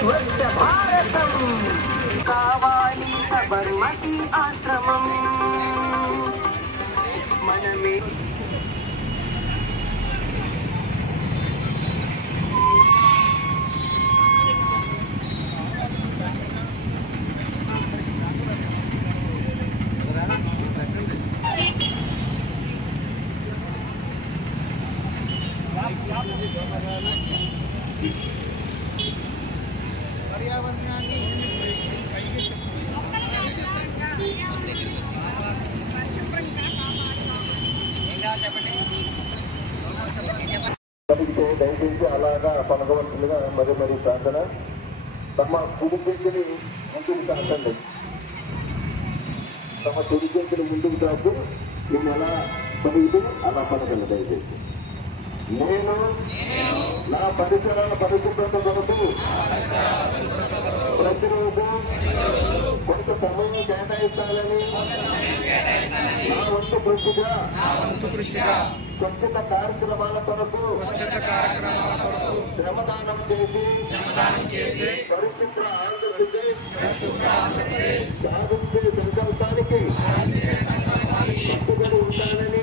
స్వచ్ఛ భారతం కావాలి సబర్మతి ఆశ్రమం మనమే పర్యావరణాన్ని దయచేసి అలాగా పలకవలసిందిగా మరి మరి ప్రార్థన. తమ కుడి చేతిని ముందుకు తాకండి. తమ కుడి చేతిని ముందుకు తాకు. నేను ఎలా పలుకుతూ అలా పలకండి దయచేసి. నేను నా పరిసరాల పరిశుభ్రత కొరకు ప్రతిరోజు కొంత సమయం కేటాయిస్తానని నా వంతు కృషిగా స్వచ్ఛత కార్యక్రమాల కొరకు శ్రమదానం చేసి పరిశుభ్ర ఆంధ్రప్రదేశ్ సాధించే సంకల్పానికి కట్టుబడి ఉంటానని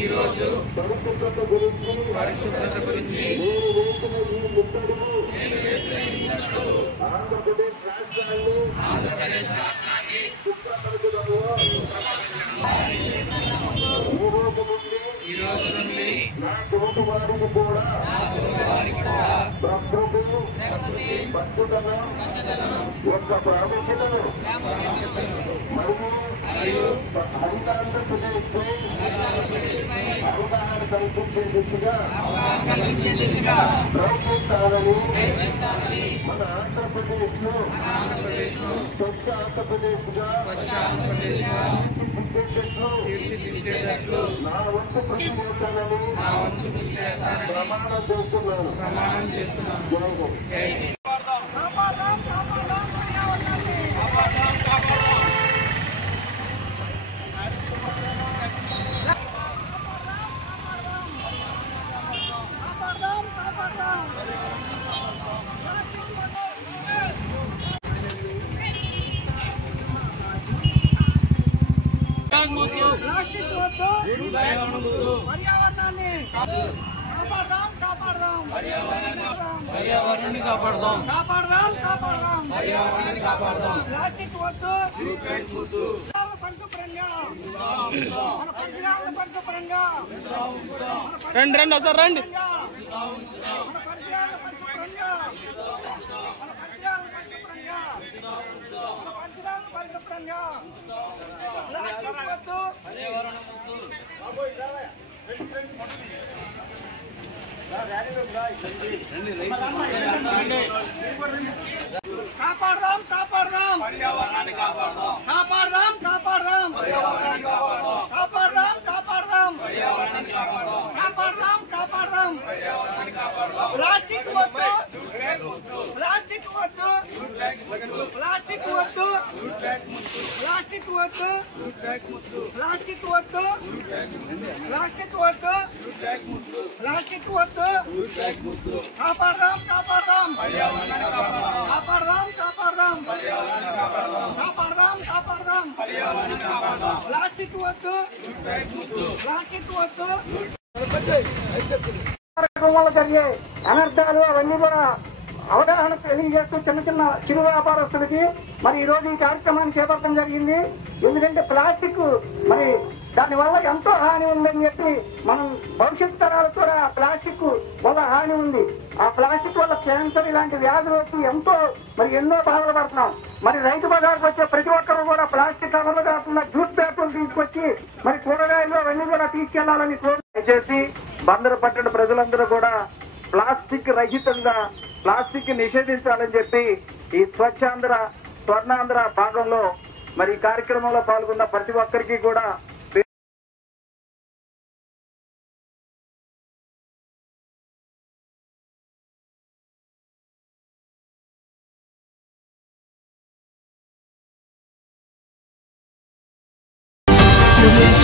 ఈరోజు పరిశుభ్రత గురించి నేను వేసిన ఈ ముట్టడుగు ఆంధ్రప్రదేశ్ రాష్ట్రాన్ని శుభ్రపరచడంలో ఈ రోజు నుండి నా తోటి వారికి కూడా ప్రకృతి పచ్చదనం యొక్క ప్రాముఖ్యతను మరియు హరితాంధ్రప్రదేశ్పై అవగాహన కల్పించే దిశగా ప్రయత్నిస్తానని మన ఆంధ్రప్రదేశ్ ను స్వచ్ఛ ఆంధ్రప్రదేశ్ గా తీర్చిదిద్దేటట్లు నా వంతు కృషి చేస్తానని ప్రమాణం చేస్తున్నాను. జై హింద్. ప్లాస్టిక్ వద్దు, పర్యావరణాన్ని కాపాడదాం, పర్యావరణాన్ని కాపాడదాం, పర్యావరణాన్ని కాపాడదాం. ప్లాస్టిక్ వద్దు, పరిశుభ్రంగా మన పరిసరాలను పరిశుభ్రంగా రండి ఒకసారి రండి. మన పరిసరాలను పరిశుభ్రంగా ప్లాస్టిక్ వద్దు, కాపాడదాం పర్యావరణాన్ని కాపాడదాం ప్లాస్టిక్ వద్దు, ప్లాస్టిక్ వద్దు, ప్లాస్టిక్ వద్దు, ప్లాస్టిక్ వద్దు, ప్లాస్టిక్ వద్దు, ప్లాస్టిక్ వద్దు, ప్లాస్టిక్ వద్దు, కాపాడదాం ప్లాస్టిక్ వద్దు, ప్లాస్టిక్ వద్దు. కార్యక్రమంలో జరిగే అనర్థాలు అవన్నీ కూడా అవగాహన తెలియజేస్తూ చిరు వ్యాపారస్తులకి మరి ఈ రోజు ఈ కార్యక్రమాన్ని చేపట్టడం జరిగింది. ఎందుకంటే ప్లాస్టిక్ మరి దాని వల్ల ఎంతో హాని ఉందని చెప్పి మనం భవిష్యత్ తరాలకు కూడా ప్లాస్టిక్ వల్ల హాని ఉంది. ఆ ప్లాస్టిక్ వల్ల క్యాన్సర్ ఇలాంటి వ్యాధులు వచ్చి ఎన్నో బాధలు పడుతున్నాం. మరి రైతు బజార్కి వచ్చే ప్రతి ఒక్కరు కూడా ప్లాస్టిక్ కవర్లు కాకుండా జ్యూస్ బ్యాగులు తీసుకొచ్చి మరి కూరగాయలు అవన్నీ కూడా తీసుకెళ్లాలని దయచేసి బందరు పట్టణ ప్రజలందరూ కూడా ప్లాస్టిక్ రహితంగా ప్లాస్టిక్ నిషేధించాలని చెప్పి ఈ స్వచ్ఛాంధ్ర స్వర్ణాంధ్ర భాగంలో మరి ఈ కార్యక్రమంలో పాల్గొన్న ప్రతి ఒక్కరికి కూడా వెలిగించు